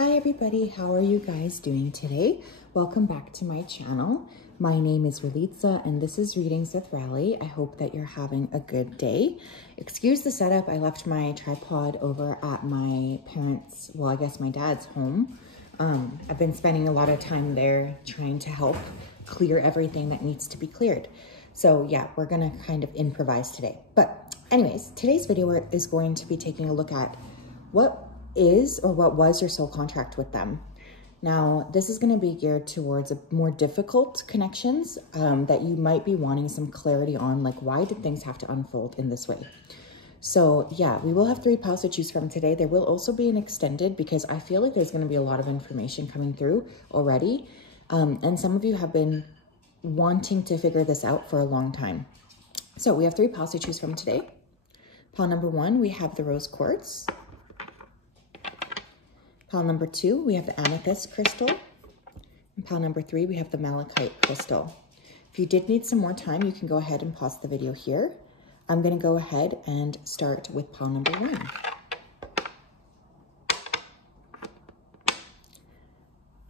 Hi everybody, how are you guys doing today? Welcome back to my channel. My name is Ralitza and this is Readings with Rally. I hope that you're having a good day. Excuse the setup, I left my tripod over at my parents', well I guess my dad's home. I've been spending a lot of time there trying to help clear everything that needs to be cleared. So yeah, we're gonna kind of improvise today. But anyways, today's video is going to be taking a look at what is or what was your soul contract with them. Now, this is going to be geared towards more difficult connections that you might be wanting some clarity on, like why did things have to unfold in this way? So yeah, we will have 3 piles to choose from today. There will also be an extended because I feel like there's going to be a lot of information coming through already. And some of you have been wanting to figure this out for a long time. So we have 3 piles to choose from today. Pile number 1, we have the rose quartz. Pile number 2, we have the amethyst crystal. And pile number 3, we have the malachite crystal. If you did need some more time, you can go ahead and pause the video here. I'm going to go ahead and start with pile number 1.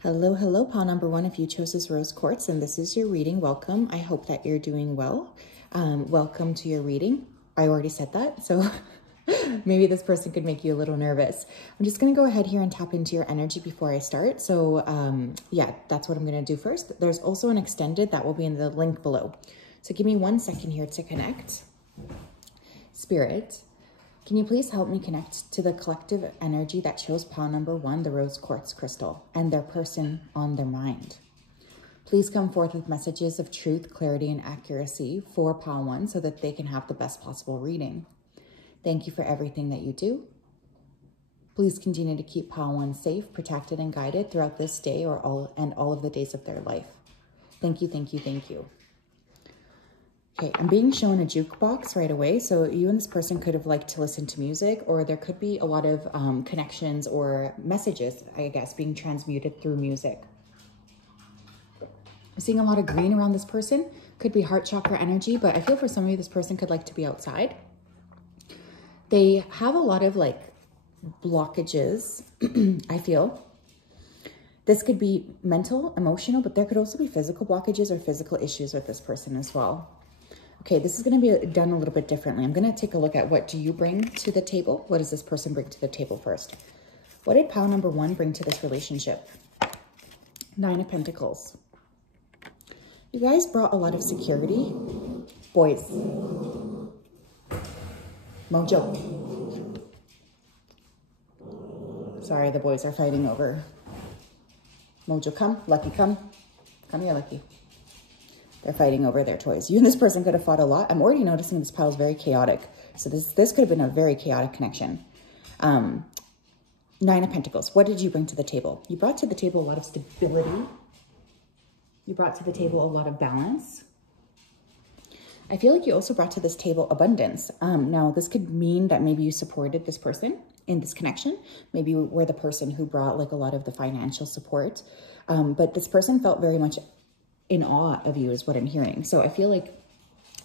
Hello, hello, pile number 1. If you chose this rose quartz and this is your reading, welcome. I hope that you're doing well. Welcome to your reading. I already said that, so maybe this person could make you a little nervous. I'm just going to go ahead here and tap into your energy before I start. So yeah, that's what I'm going to do first. There's also an extended that will be in the link below. So give me 1 second here to connect. Spirit, can you please help me connect to the collective energy that chose pile number 1, the rose quartz crystal, and their person on their mind? Please come forth with messages of truth, clarity, and accuracy for pile 1 so that they can have the best possible reading. Thank you for everything that you do. Please continue to keep pile 1 safe, protected, and guided throughout this day or all of the days of their life. Thank you, thank you, thank you. Okay, I'm being shown a jukebox right away. So you and this person could have liked to listen to music, or there could be a lot of connections or messages, I guess, being transmuted through music. I'm seeing a lot of green around this person. Could be heart chakra energy, but I feel for some of you, this person could like to be outside. They have a lot of like blockages, I feel. This could be mental, emotional, but there could also be physical blockages or physical issues with this person as well. Okay, this is going to be done a little bit differently. I'm going to take a look at what do you bring to the table? What does this person bring to the table first? What did pile number 1 bring to this relationship? 9 of Pentacles. You guys brought a lot of security. Boys. Mojo. Sorry, the boys are fighting over. Mojo, come. Lucky, come. Come here, Lucky. They're fighting over their toys. You and this person could have fought a lot. I'm already noticing this pile is very chaotic. So this could have been a very chaotic connection. 9 of Pentacles. What did you bring to the table? You brought to the table a lot of stability. You brought to the table a lot of balance. I feel like you also brought to this table abundance. Now, this could mean that maybe you supported this person in this connection. Maybe you were the person who brought like a lot of the financial support. But this person felt very much in awe of you is what I'm hearing. So I feel like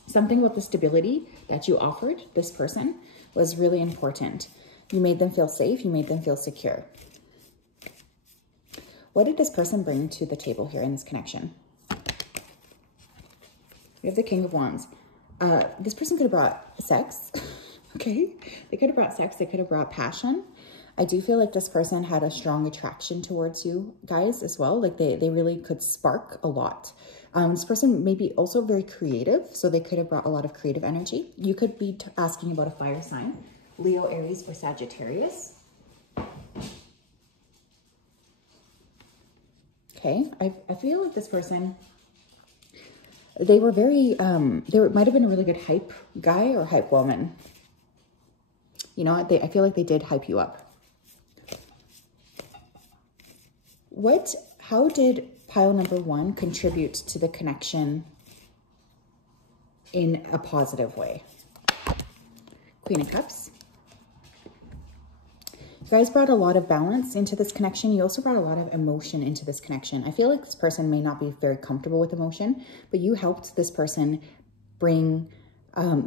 something about the stability that you offered this person was really important. You made them feel safe. You made them feel secure. What did this person bring to the table here in this connection? We have the King of Wands. This person could have brought sex, okay? They could have brought sex. They could have brought passion. I do feel like this person had a strong attraction towards you guys as well. Like they really could spark a lot. This person may be also very creative. So they could have brought a lot of creative energy. You could be asking about a fire sign, Leo, Aries, or Sagittarius. Okay, I feel like this person, they were very, there might have been a really good hype guy or hype woman. You know what? I feel like they did hype you up. How did pile number 1 contribute to the connection in a positive way? Queen of Cups. You guys brought a lot of balance into this connection. You also brought a lot of emotion into this connection. I feel like this person may not be very comfortable with emotion, but you helped this person bring,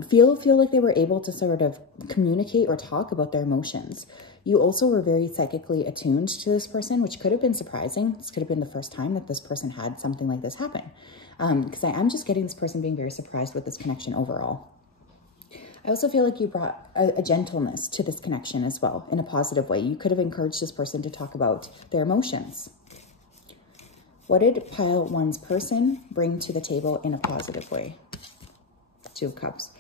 feel like they were able to sort of communicate or talk about their emotions. You also were very psychically attuned to this person, which could have been surprising. This could have been the first time that this person had something like this happen. Because I am just getting this person being very surprised with this connection overall. I also feel like you brought a gentleness to this connection as well, in a positive way. You could have encouraged this person to talk about their emotions. What did pile 1's person bring to the table in a positive way? 2 of Cups.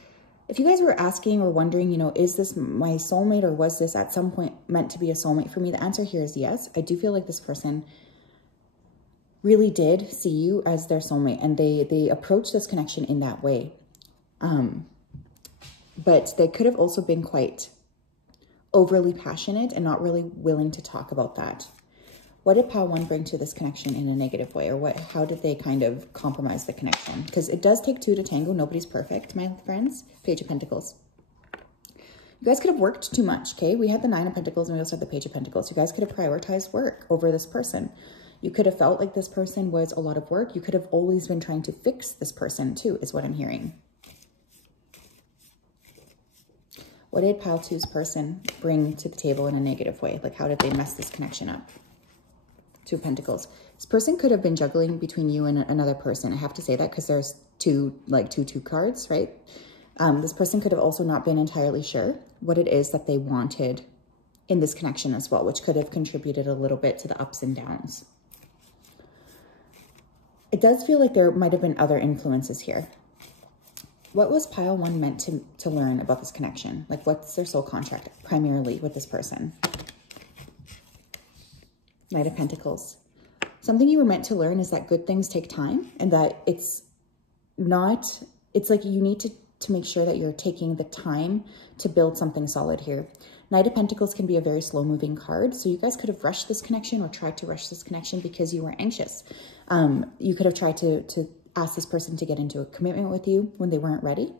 If you guys were asking or wondering, you know, is this my soulmate, or was this at some point meant to be a soulmate for me? The answer here is yes. I do feel like this person really did see you as their soulmate, and they approached this connection in that way. But they could have also been quite overly passionate and not really willing to talk about that. What did pile 1 bring to this connection in a negative way? Or how did they kind of compromise the connection? Because it does take 2 to tango. Nobody's perfect, my friends. Page of Pentacles. You guys could have worked too much, okay? We had the 9 of Pentacles and we also had the Page of Pentacles. You guys could have prioritized work over this person. You could have felt like this person was a lot of work. You could have always been trying to fix this person too, is what I'm hearing. What did pile 2's person bring to the table in a negative way? Like, how did they mess this connection up? 2 of Pentacles. This person could have been juggling between you and another person. I have to say that because there's two cards, right? This person could have also not been entirely sure what it is that they wanted in this connection as well, which could have contributed a little bit to the ups and downs. It does feel like there might have been other influences here. What was pile 1 meant to learn about this connection? Like, what's their soul contract primarily with this person? Knight of Pentacles. Something you were meant to learn is that good things take time, and that it's like you need to make sure that you're taking the time to build something solid here. Knight of Pentacles can be a very slow moving card. So you guys could have rushed this connection or tried to rush this connection because you were anxious. You could have tried to ask this person to get into a commitment with you when they weren't ready.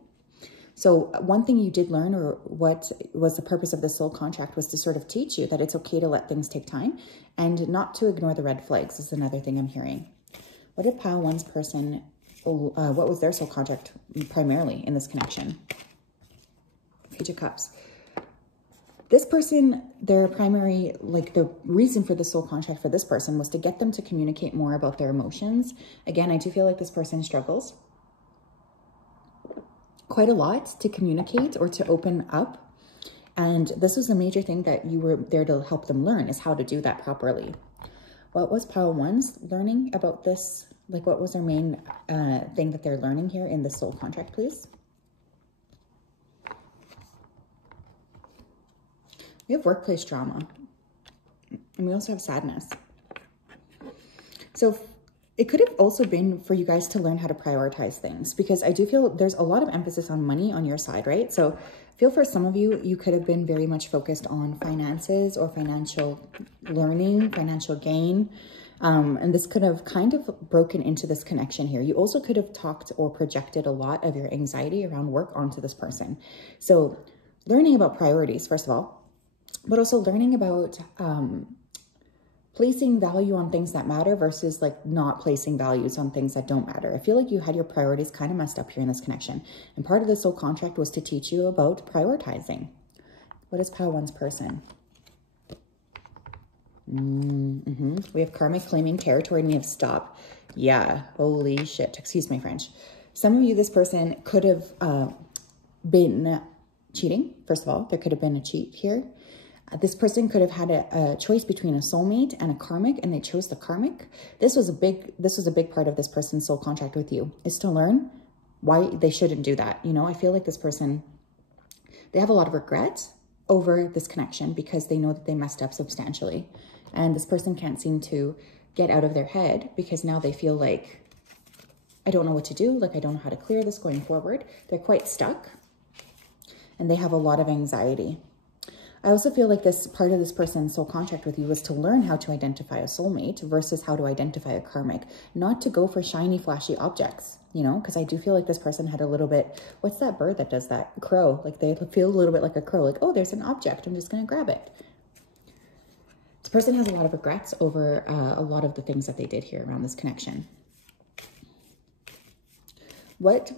So one thing you did learn, or what was the purpose of the soul contract, was to sort of teach you that it's okay to let things take time and not to ignore the red flags is another thing I'm hearing. What did pile 1's person, what was their soul contract primarily in this connection? Page of Cups. This person, their primary, like the reason for the soul contract for this person was to get them to communicate more about their emotions. Again, I do feel like this person struggles quite a lot to communicate or to open up. And this was a major thing that you were there to help them learn, is how to do that properly. What was pile 1's learning about this? Like, what was their main thing that they're learning here in the soul contract, please? We have workplace drama, and we also have sadness. So it could have also been for you guys to learn how to prioritize things, because I do feel there's a lot of emphasis on money on your side, right? So I feel for some of you, you could have been very much focused on finances or financial learning, financial gain. And this could have kind of broken into this connection here. You also could have talked or projected a lot of your anxiety around work onto this person. So learning about priorities, first of all, but also learning about placing value on things that matter versus like not placing values on things that don't matter. I feel like you had your priorities kind of messed up here in this connection. And part of the soul contract was to teach you about prioritizing. What is pile 1's person? We have karmic claiming territory, and we have stop. Yeah, holy shit. Excuse my French. Some of you, this person could have been cheating. First of all, there could have been a cheat here. This person could have had a choice between a soulmate and a karmic, and they chose the karmic. This was a big part of this person's soul contract with you, is to learn why they shouldn't do that. You know, I feel like this person, they have a lot of regret over this connection because they know that they messed up substantially. And this person can't seem to get out of their head because now they feel like, I don't know what to do. Like, I don't know how to clear this going forward. They're quite stuck and they have a lot of anxiety. I also feel like this part of this person's soul contract with you was to learn how to identify a soulmate versus how to identify a karmic, not to go for shiny, flashy objects, you know, because I do feel like this person had a little bit, what's that bird that does that? Crow. Like, they feel a little bit like a crow, like, oh, there's an object, I'm just going to grab it. This person has a lot of regrets over a lot of the things that they did here around this connection. What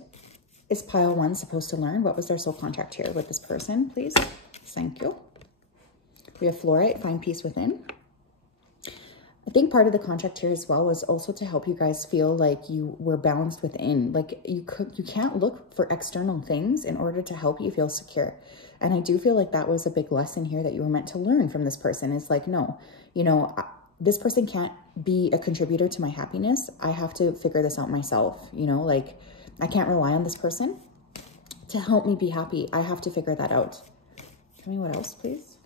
is pile 1 supposed to learn? What was their soul contract here with this person, please? Thank you. We have fluorite, find peace within. I think part of the contract here as well was also to help you guys feel like you were balanced within. Like you can't look for external things in order to help you feel secure. And I do feel like that was a big lesson here that you were meant to learn from this person. Is like, no, you know, this person can't be a contributor to my happiness. I have to figure this out myself. You know, like I can't rely on this person to help me be happy. I have to figure that out. Tell me what else, please.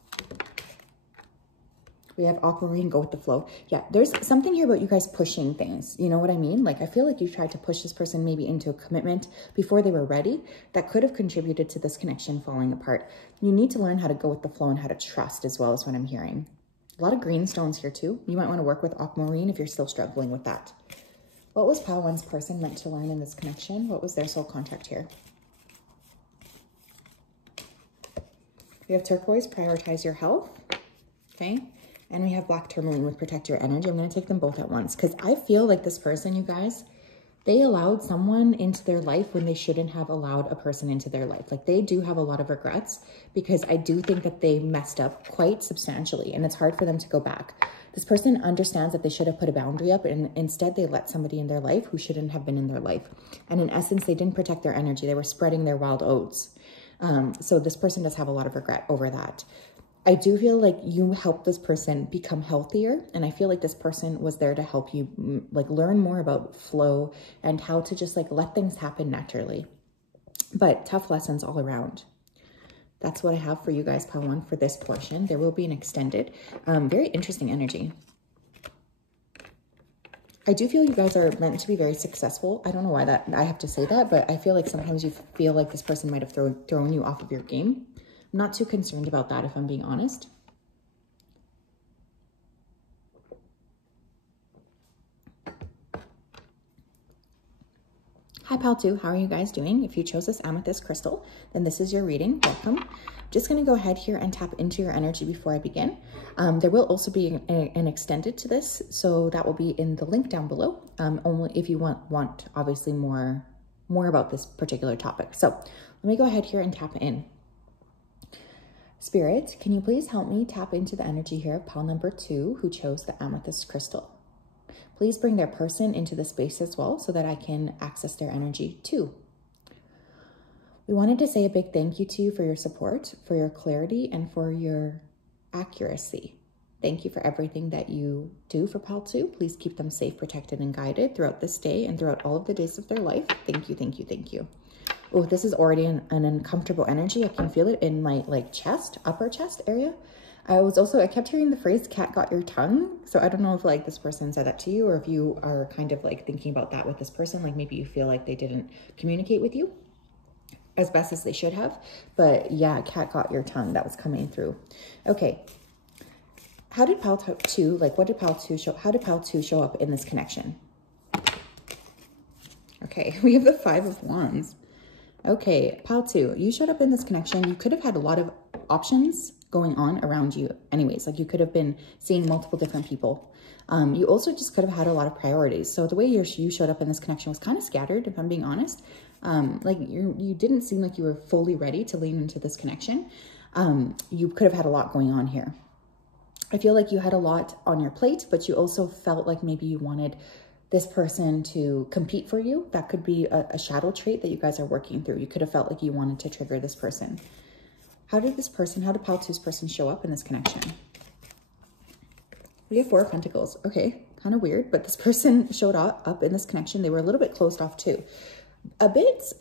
We have aquamarine, go with the flow. Yeah, there's something here about you guys pushing things. You know what I mean? Like, I feel like you tried to push this person maybe into a commitment before they were ready. That could have contributed to this connection falling apart. You need to learn how to go with the flow and how to trust as well, as what I'm hearing. A lot of green stones here too. You might want to work with aquamarine if you're still struggling with that. What was Pile 1's person meant to learn in this connection? What was their soul contract here? We have turquoise, prioritize your health. Okay. And we have black tourmaline with protect your energy. I'm going to take them both at once because I feel like this person, you guys, they allowed someone into their life when they shouldn't have allowed a person into their life. Like they do have a lot of regrets because I do think that they messed up quite substantially and it's hard for them to go back. This person understands that they should have put a boundary up and instead they let somebody in their life who shouldn't have been in their life. And in essence, they didn't protect their energy. They were spreading their wild oats. So this person does have a lot of regret over that. I do feel like you helped this person become healthier. And I feel like this person was there to help you like learn more about flow and how to just like let things happen naturally. But tough lessons all around. That's what I have for you guys, Pile 1, for this portion. There will be an extended, very interesting energy. I do feel you guys are meant to be very successful. I don't know why that I have to say that, but I feel like sometimes you feel like this person might have thrown you off of your game. I'm not too concerned about that if I'm being honest. Hi, Pile 2. How are you guys doing? If you chose this amethyst crystal, then this is your reading. Welcome. I'm just going to go ahead here and tap into your energy before I begin. There will also be an extended to this, so that will be in the link down below. Only if you want obviously more about this particular topic. So let me go ahead here and tap in. Spirit, can you please help me tap into the energy here of Pile number 2 who chose the amethyst crystal? Please bring their person into the space as well so that I can access their energy too. We wanted to say a big thank you to you for your support, for your clarity, and for your accuracy. Thank you for everything that you do for Pile 2. Please keep them safe, protected, and guided throughout this day and throughout all of the days of their life. Thank you, thank you, thank you. Oh, this is already an uncomfortable energy. I can feel it in my like chest, upper chest area. I kept hearing the phrase, cat got your tongue. So I don't know if like this person said that to you or if you are kind of like thinking about that with this person. Like maybe you feel like they didn't communicate with you as best as they should have. But yeah, cat got your tongue. That was coming through. Okay. How did Pile 2, like what did Pile 2 show? How did Pile 2 show up in this connection? Okay, we have the 5 of Wands. Okay, Pile 2, you showed up in this connection. You could have had a lot of options going on around you anyways. Like you could have been seeing multiple different people. You also just could have had a lot of priorities. So the way you showed up in this connection was kind of scattered, if I'm being honest. Like you didn't seem like you were fully ready to lean into this connection. You could have had a lot going on here. I feel like you had a lot on your plate, but you also felt like maybe you wanted this person to compete for you. That could be a shadow trait that you guys are working through. You could have felt like you wanted to trigger this person. How did Pile 2's person show up in this connection? We have 4 of Pentacles. Okay, kind of weird, but this person showed up in this connection. They were a little bit closed off too. A bit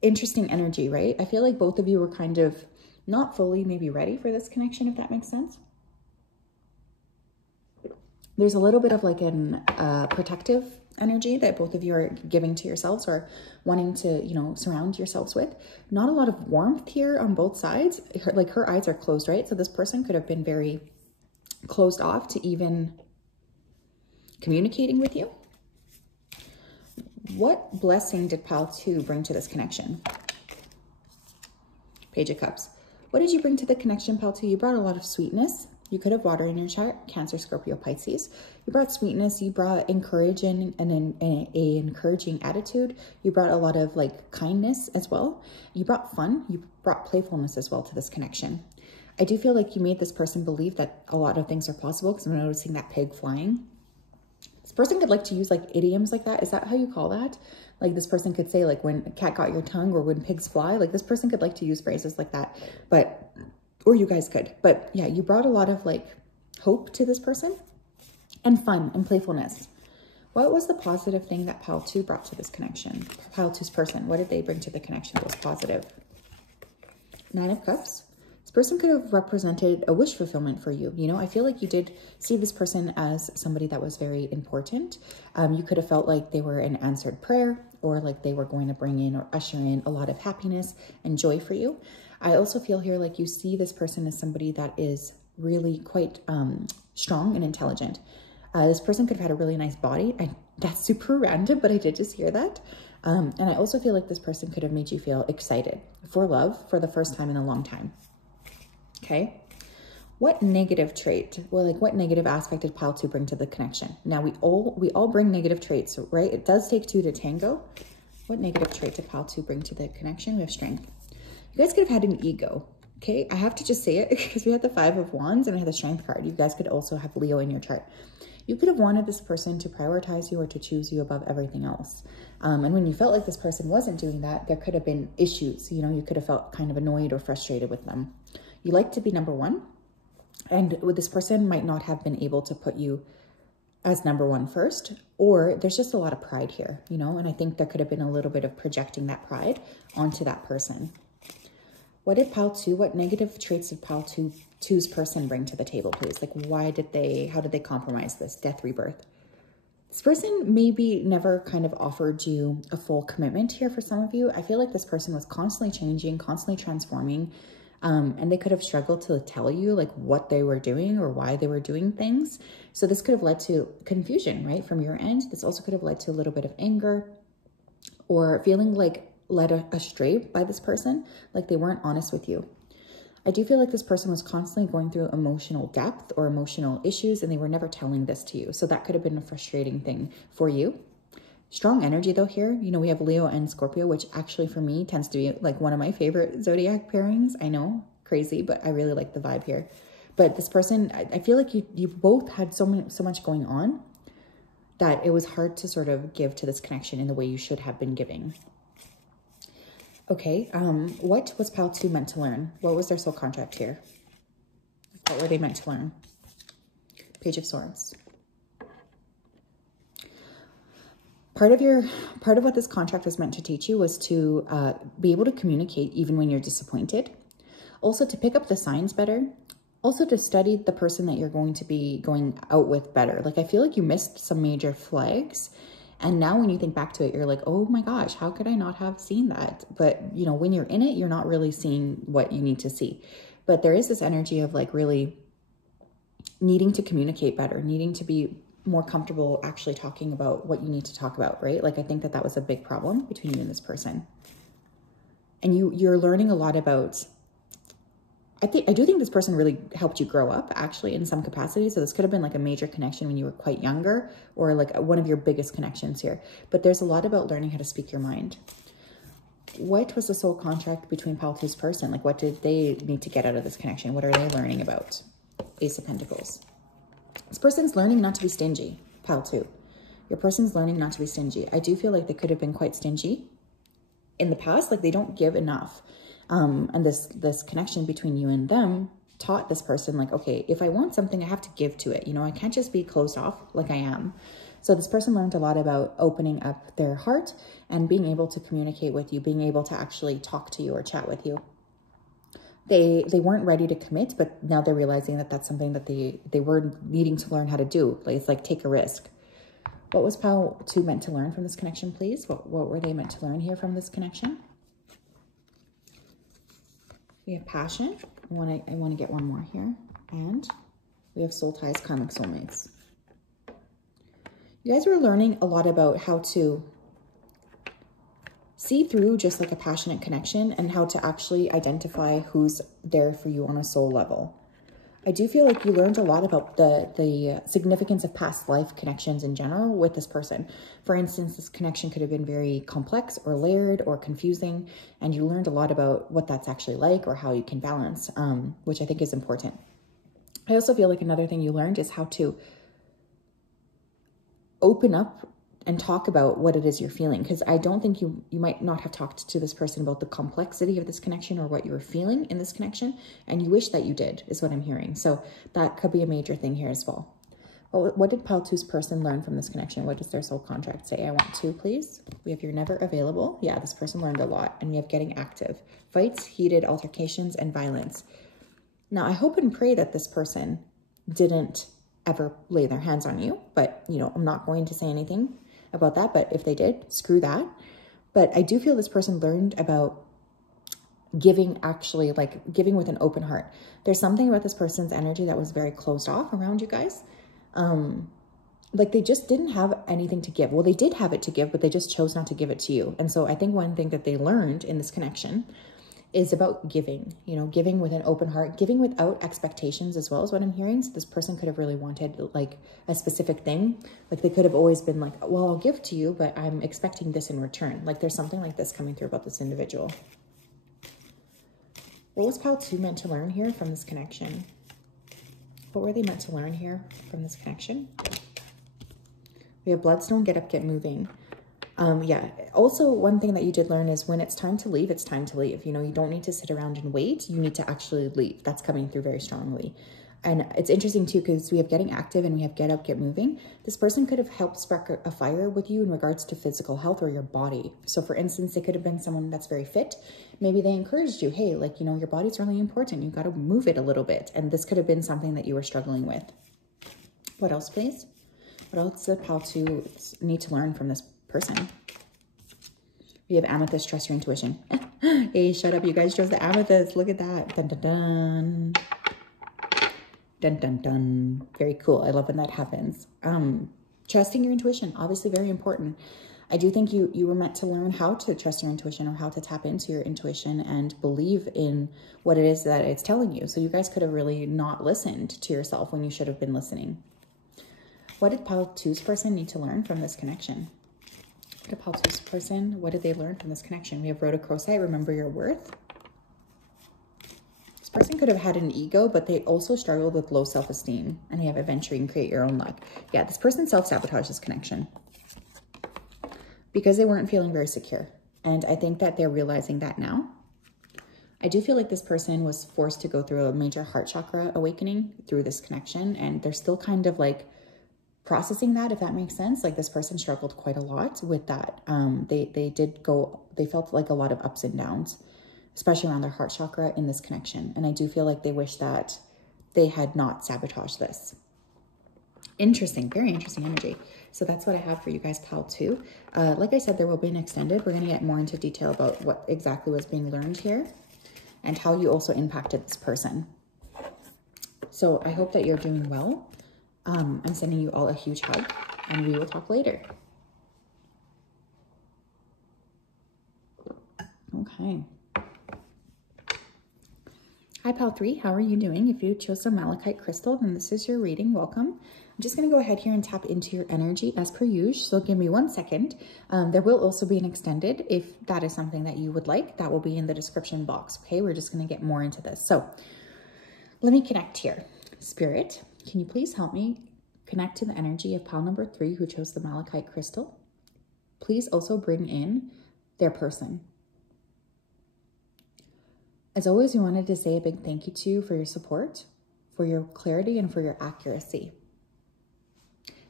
interesting energy, right? I feel like both of you were kind of not fully maybe ready for this connection, if that makes sense. There's a little bit of like an protective energy that both of you are giving to yourselves or wanting to, you know, surround yourselves with. Not a lot of warmth here on both sides. Like her eyes are closed, right? So this person could have been very closed off to even communicating with you. What blessing did Pile 2 bring to this connection? Page of Cups. What did you bring to the connection, Pile 2? You brought a lot of sweetness. You could have water in your chart, Cancer, Scorpio, Pisces. You brought sweetness. You brought encouraging and an encouraging attitude. You brought a lot of like kindness as well. You brought fun. You brought playfulness as well to this connection. I do feel like you made this person believe that a lot of things are possible, because I'm noticing that pig flying. This person could like to use like idioms like that. Is that how you call that? Like this person could say like when a cat got your tongue, or when pigs fly. Like this person could like to use phrases like that, but, or you guys could. But yeah, you brought a lot of like hope to this person and fun and playfulness. What was the positive thing that Pile 2 brought to this connection? Pile 2's person, what did they bring to the connection that was positive? 9 of Cups. This person could have represented a wish fulfillment for you. You know, I feel like you did see this person as somebody that was very important. You could have felt like they were an answered prayer, or like they were going to bring in or usher in a lot of happiness and joy for you. I also feel here like you see this person as somebody that is really quite strong and intelligent. This person could have had a really nice body. That's super random, but I did just hear that. And I also feel like this person could have made you feel excited for love for the first time in a long time. Okay. What negative trait, well, like what negative aspect did Pile 2 bring to the connection? Now we all bring negative traits, right? It does take two to tango. What negative trait did Pile 2 bring to the connection? We have strength. You guys could have had an ego. Okay. I have to just say it because we had the 5 of Wands and I had the strength card. You guys could also have Leo in your chart. You could have wanted this person to prioritize you or to choose you above everything else. And when you felt like this person wasn't doing that, there could have been issues. You know, you could have felt kind of annoyed or frustrated with them. You like to be number one. And with this person might not have been able to put you as number one first, or there's just a lot of pride here, you know, and I think there could have been a little bit of projecting that pride onto that person. What did Pile 2, what negative traits did Pile 2's person bring to the table, please? Like, how did they compromise this? Death, rebirth. This person maybe never kind of offered you a full commitment here for some of you. I feel like this person was constantly changing, constantly transforming, and they could have struggled to tell you like what they were doing or why they were doing things. So this could have led to confusion, right? From your end. This also could have led to a little bit of anger or feeling like led astray by this person, like they weren't honest with you. I do feel like this person was constantly going through emotional depth or emotional issues, and they were never telling this to you. So that could have been a frustrating thing for you. Strong energy though here. You know, we have Leo and Scorpio, which actually for me tends to be like one of my favorite zodiac pairings. I know, crazy, but I really like the vibe here. But this person, I feel like you both had so much going on that it was hard to sort of give to this connection in the way you should have been giving. Okay, what was Pile 2 meant to learn? What was their soul contract here? What were they meant to learn? Page of Swords. Part of what this contract was meant to teach you was to be able to communicate even when you're disappointed. Also to pick up the signs better. Also to study the person that you're going to be going out with better. Like I feel like you missed some major flags. And now when you think back to it, you're like, oh my gosh, how could I not have seen that? But, you know, when you're in it, you're not really seeing what you need to see. But there is this energy of like really needing to communicate better, needing to be more comfortable actually talking about what you need to talk about, right? Like I think that was a big problem between you and this person. And you're learning a lot about, I do think this person really helped you grow up actually in some capacity. So this could have been like a major connection when you were quite younger, or like one of your biggest connections here. But there's a lot about learning how to speak your mind. What was the soul contract between Pile 2's person? Like what did they need to get out of this connection? What are they learning about? Ace of Pentacles. This person's learning not to be stingy, Pile 2. Your person's learning not to be stingy. I do feel like they could have been quite stingy in the past. Like they don't give enough. And this connection between you and them taught this person like, okay, if I want something, I have to give to it. You know, I can't just be closed off like I am. So this person learned a lot about opening up their heart and being able to communicate with you, being able to actually talk to you or chat with you. They weren't ready to commit, but now they're realizing that that's something that they were needing to learn how to do. Like, it's like take a risk. What was Pile 2 meant to learn from this connection, please? What were they meant to learn here from this connection? We have passion. I want to get one more here. And we have soul ties, karmic soulmates. You guys were learning a lot about how to see through just like a passionate connection and how to actually identify who's there for you on a soul level. I do feel like you learned a lot about the significance of past life connections in general with this person. For instance, this connection could have been very complex or layered or confusing, and you learned a lot about what that's actually like or how you can balance, which I think is important. I also feel like another thing you learned is how to open up and talk about what it is you're feeling, because I don't think you might not have talked to this person about the complexity of this connection or what you were feeling in this connection, and you wish that you did, is what I'm hearing. So that could be a major thing here as well. Well, what did Pile 2's person learn from this connection? What does their soul contract say? I want 2, please. We have you're never available. Yeah, this person learned a lot. And we have getting active. Fights, heated altercations, and violence. Now, I hope and pray that this person didn't ever lay their hands on you, but, you know, I'm not going to say anything about that, but if they did, screw that. But I do feel this person learned about giving, actually, like giving with an open heart. There's something about this person's energy that was very closed off around you guys. Like they just didn't have anything to give. Well, they did have it to give, but they just chose not to give it to you. And so I think one thing that they learned in this connection is about giving, you know, giving with an open heart, giving without expectations as well, is what I'm hearing. So this person could have really wanted like a specific thing. Like they could have always been like, well, I'll give to you, but I'm expecting this in return. Like there's something like this coming through about this individual. What was Pile 2 meant to learn here from this connection? What were they meant to learn here from this connection? We have Bloodstone, get up, get moving. Yeah, also one thing that you did learn is when it's time to leave, it's time to leave. You know, you don't need to sit around and wait. You need to actually leave. That's coming through very strongly. And it's interesting too, because we have getting active and we have get up, get moving. This person could have helped spark a fire with you in regards to physical health or your body. So for instance, it could have been someone that's very fit. Maybe they encouraged you, hey, like, you know, your body's really important. You got to move it a little bit. And this could have been something that you were struggling with. What else, please? What else did Pile 2 need to learn from this person? We have Amethyst, trust your intuition. Hey, shut up, you guys trust the Amethyst. Look at that. Dun, dun, dun. Dun, dun, dun. Very cool. I love when that happens. Trusting your intuition, obviously very important. I do think you were meant to learn how to trust your intuition or how to tap into your intuition and believe in what it is that it's telling you. So you guys could have really not listened to yourself when you should have been listening. What did Pile 2's person need to learn from this connection? What did Pile 2's person, what did they learn from this connection? We have Rhodochrosite, remember your worth. This person could have had an ego, but they also struggled with low self-esteem. And they have Adventuring, create your own luck. Yeah, this person self-sabotaged this connection because they weren't feeling very secure. And I think that they're realizing that now. I do feel like this person was forced to go through a major heart chakra awakening through this connection. And they're still kind of like processing that, if that makes sense. Like this person struggled quite a lot with that. They felt like a lot of ups and downs, especially around their heart chakra in this connection. And I do feel like they wish that they had not sabotaged this. Interesting, very interesting energy. So that's what I have for you guys, Pile 2. Like I said, there will be an extended. We're going to get more into detail about what exactly was being learned here and how you also impacted this person. So I hope that you're doing well. I'm sending you all a huge hug, and we will talk later. Okay. Hi, Pile 3. How are you doing? If you chose some malachite crystal, then this is your reading. Welcome. I'm just going to go ahead here and tap into your energy as per usual. So give me 1 second. There will also be an extended if that is something that you would like. That will be in the description box. Okay, we're just going to get more into this. So let me connect here. Spirit, can you please help me connect to the energy of Pile number 3 who chose the malachite crystal? Please also bring in their person. As always, we wanted to say a big thank you to you for your support, for your clarity, and for your accuracy.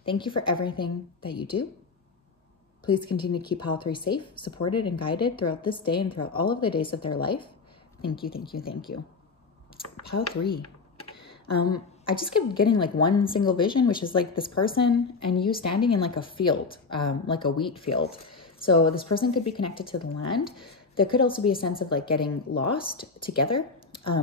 Thank you for everything that you do. Please continue to keep Pile 3 safe, supported, and guided throughout this day and throughout all of the days of their life. Thank you, thank you, thank you. Pile 3. I just kept getting like one single vision, which is like this person and you standing in like a field, like a wheat field. So this person could be connected to the land. There could also be a sense of like getting lost together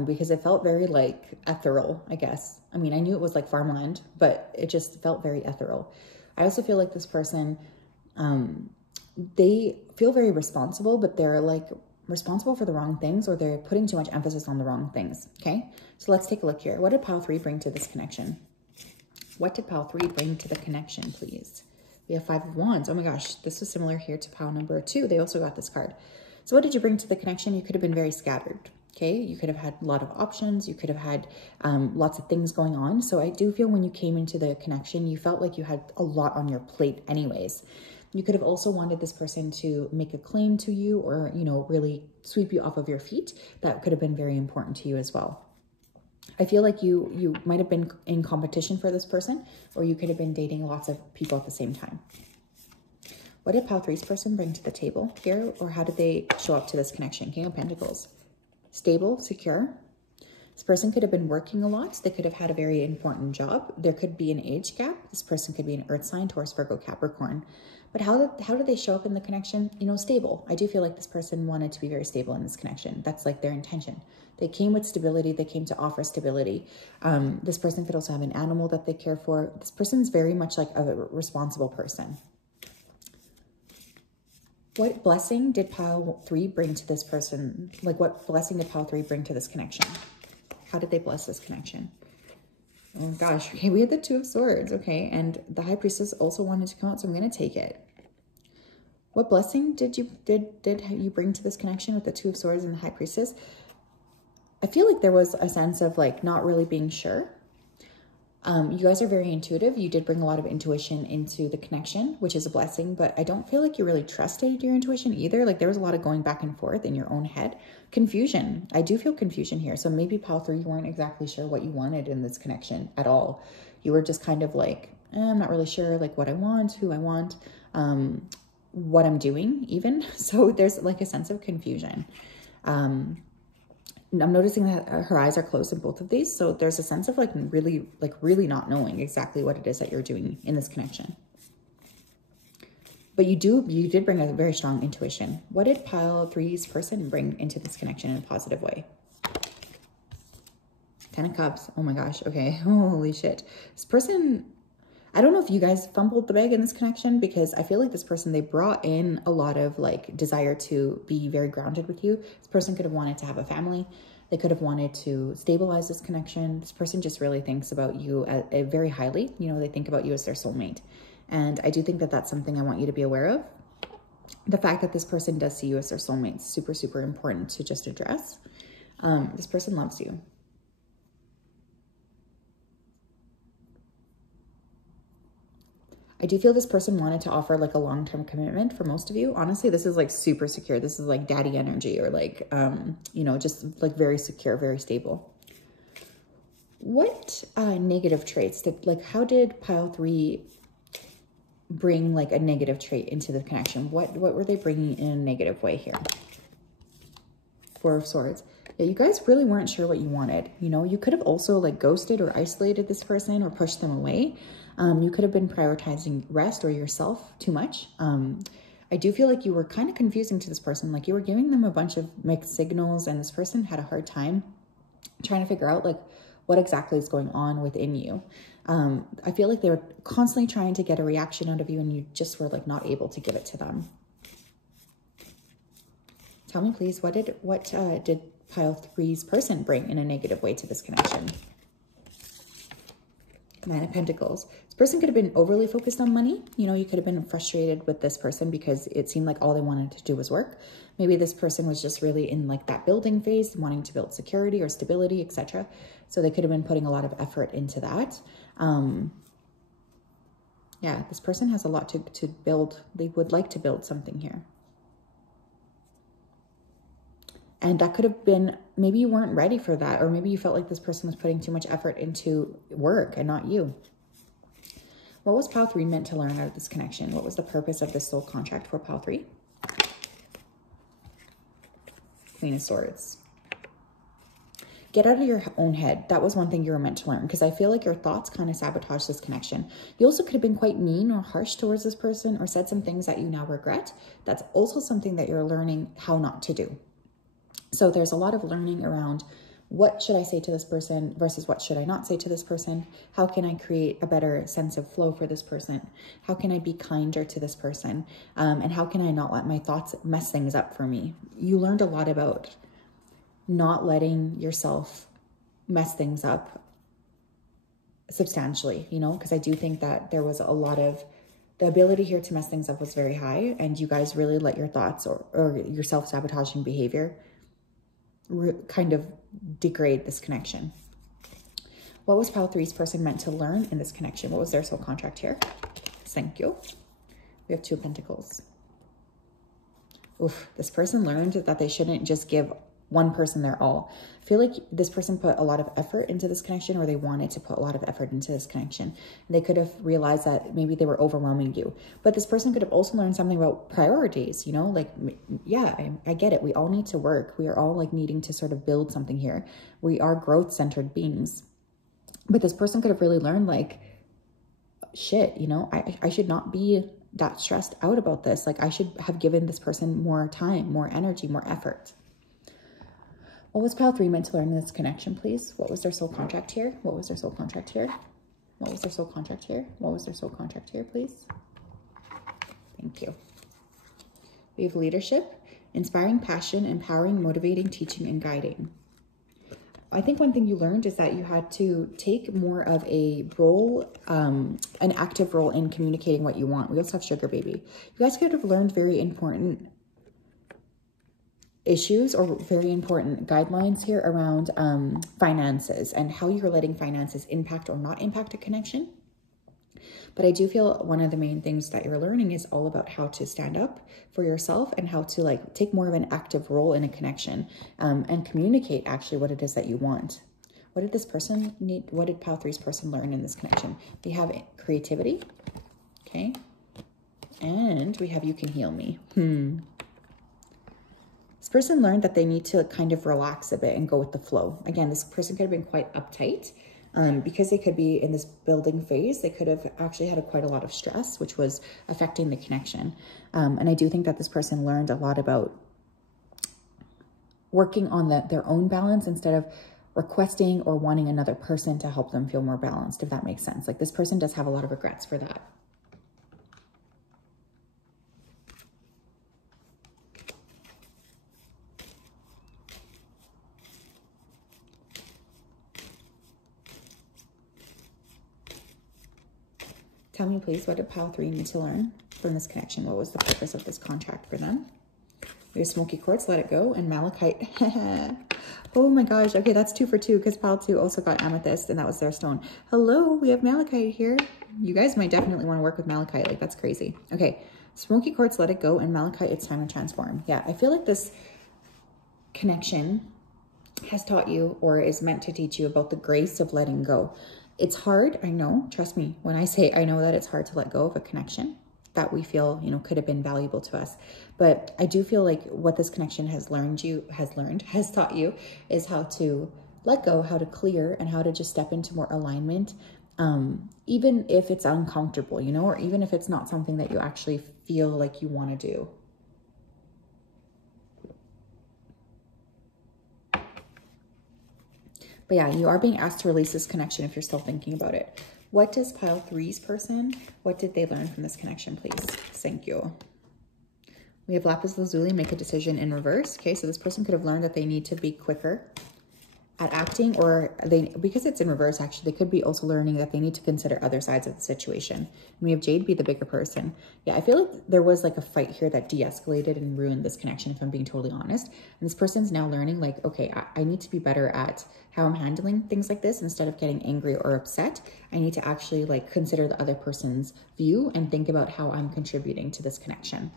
because it felt very like ethereal, I guess. I mean, I knew it was like farmland, but it just felt very ethereal. I also feel like this person, they feel very responsible, but they're like responsible for the wrong things, or they're putting too much emphasis on the wrong things, okay? So let's take a look here. What did pile 3 bring to this connection? What did pile 3 bring to the connection, please? We have 5 of Wands. Oh my gosh, this is similar here to pile number 2. They also got this card. So what did you bring to the connection? You could have been very scattered, okay? You could have had a lot of options. You could have had lots of things going on. So I do feel when you came into the connection, you felt like you had a lot on your plate anyways. You could have also wanted this person to make a claim to you, or, you know, really sweep you off of your feet. That could have been very important to you as well. I feel like you might have been in competition for this person, or you could have been dating lots of people at the same time. What did pile 3's person bring to the table here, or how did they show up to this connection? King of Pentacles. Stable, secure. This person could have been working a lot. They could have had a very important job. There could be an age gap. This person could be an earth sign, Taurus, Virgo, Capricorn. But how did they show up in the connection? You know, stable. I do feel like this person wanted to be very stable in this connection. That's like their intention. They came with stability. They came to offer stability. This person could also have an animal that they care for. This person's very much like a responsible person. What blessing did pile 3 bring to this person? Like, what blessing did pile 3 bring to this connection? How did they bless this connection? Oh gosh, okay, we had the 2 of Swords, okay, and the High Priestess also wanted to come out, so I'm going to take it. What blessing did you bring to this connection with the 2 of Swords and the High Priestess? I feel like there was a sense of like not really being sure. You guys are very intuitive. You did bring a lot of intuition into the connection, which is a blessing, but I don't feel like you really trusted your intuition either. Like there was a lot of going back and forth in your own head. Confusion. I do feel confusion here. So maybe pile 3, you weren't exactly sure what you wanted in this connection at all. You were just kind of like, I'm not really sure like what I want, who I want, what I'm doing even. So there's like a sense of confusion. I'm noticing that her eyes are closed in both of these. So there's a sense of like really not knowing exactly what it is that you're doing in this connection. But you did bring a very strong intuition. What did pile 3's person bring into this connection in a positive way? 10 of Cups. Oh my gosh. Okay. Holy shit. This person, I don't know if you guys fumbled the bag in this connection, because I feel like this person, they brought in a lot of like desire to be very grounded with you. This person could have wanted to have a family. They could have wanted to stabilize this connection. This person just really thinks about you very highly. You know, they think about you as their soulmate. And I do think that that's something I want you to be aware of. The fact that this person does see you as their soulmate is super, super important to just address. This person loves you. I do feel this person wanted to offer like a long-term commitment for most of you. Honestly, this is like super secure. This is like daddy energy, or like, you know, just like very secure, very stable. What negative traits how did pile 3 bring like a negative trait into the connection? What were they bringing in a negative way here? 4 of Swords. Yeah, you guys really weren't sure what you wanted. You know, you could have also like ghosted or isolated this person or pushed them away. You could have been prioritizing rest or yourself too much. I do feel like you were kind of confusing to this person. Like you were giving them a bunch of mixed signals, and this person had a hard time trying to figure out like what exactly is going on within you. I feel like they were constantly trying to get a reaction out of you, and you just were like not able to give it to them. Tell me please, what did pile 3's person bring in a negative way to this connection? 9 of Pentacles. This person could have been overly focused on money. You know, you could have been frustrated with this person because it seemed like all they wanted to do was work. Maybe this person was just really in like that building phase, wanting to build security or stability, etc. So they could have been putting a lot of effort into that. Yeah, this person has a lot to build. They would like to build something here. And that could have been, maybe you weren't ready for that, or maybe you felt like this person was putting too much effort into work and not you. What was pile 3 meant to learn out of this connection? What was the purpose of this soul contract for pile 3? Queen of Swords. Get out of your own head. That was one thing you were meant to learn, because I feel like your thoughts kind of sabotage this connection. You also could have been quite mean or harsh towards this person, or said some things that you now regret. That's also something that you're learning how not to do. So there's a lot of learning around What should I say to this person versus what should I not say to this person? How can I create a better sense of flow for this person? How can I be kinder to this person? And how can I not let my thoughts mess things up for me? You learned a lot about not letting yourself mess things up substantially, you know, because I do think that there was a lot of, the ability here to mess things up was very high, and you guys really let your thoughts or your self-sabotaging behavior kind of degrade this connection. What was Pile 3's person meant to learn in this connection? What was their soul contract here? Thank you. We have 2 of Pentacles. Oof, this person learned that they shouldn't just give one person their all. I feel like this person put a lot of effort into this connection, or they wanted to put a lot of effort into this connection. They could have realized that maybe they were overwhelming you, but this person could have also learned something about priorities, you know, like, yeah, I get it. We all need to work. We are all like needing to sort of build something here. We are growth-centered beings, but this person could have really learned like, shit, you know, I should not be that stressed out about this. Like I should have given this person more time, more energy, more effort. What was Pile 3 meant to learn in this connection, please? What was their soul contract here? What was their soul contract here? What was their soul contract here? What was their soul contract here, please? Thank you. We have leadership, inspiring passion, empowering, motivating, teaching, and guiding. I think one thing you learned is that you had to take more of a role, an active role in communicating what you want. We also have sugar baby. You guys could have learned very important issues or very important guidelines here around finances and how you're letting finances impact or not impact a connection. But I do feel one of the main things that you're learning is all about how to stand up for yourself and how to like take more of an active role in a connection and communicate actually what it is that you want. What did this person need? What did Pile 3's person learn in this connection? We have creativity, okay? And we have you can heal me. This person learned that they need to kind of relax a bit and go with the flow. Again, this person could have been quite uptight because they could be in this building phase. They could have actually had quite a lot of stress, which was affecting the connection. And I do think that this person learned a lot about working on their own balance instead of requesting or wanting another person to help them feel more balanced, if that makes sense. Like this person does have a lot of regrets for that. Tell me, please, what did Pile 3 need to learn from this connection? What was the purpose of this contract for them? We have Smoky Quartz, Let It Go, and Malachite. Oh my gosh. Okay, that's 2 for 2 because Pile 2 also got Amethyst, and that was their stone. Hello, we have Malachite here. You guys might definitely want to work with Malachite. Like, that's crazy. Okay, Smoky Quartz, Let It Go, and Malachite, It's Time to Transform. Yeah, I feel like this connection has taught you or is meant to teach you about the grace of letting go. It's hard, I know, trust me, when I say I know that it's hard to let go of a connection that we feel, you know, could have been valuable to us. But I do feel like what this connection has taught you is how to let go, how to clear, and how to just step into more alignment, even if it's uncomfortable, you know, or even if it's not something that you actually feel like you want to do. But yeah, you are being asked to release this connection if you're still thinking about it. What does Pile 3's person, what did they learn from this connection, please? Thank you. We have Lapis Lazuli, make a decision in reverse. Okay, so this person could have learned that they need to be quicker at acting, or because it's in reverse, actually, they could be also learning that they need to consider other sides of the situation. And we have Jade be the bigger person. Yeah, I feel like there was like a fight here that de-escalated and ruined this connection, if I'm being totally honest. And this person's now learning like, okay, I need to be better at how I'm handling things like this. Instead of getting angry or upset, I need to actually like consider the other person's view and think about how I'm contributing to this connection.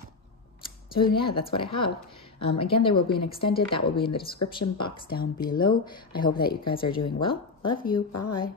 So yeah, that's what I have. Again, there will be an extended that will be in the description box down below. I hope that you guys are doing well. Love you. Bye.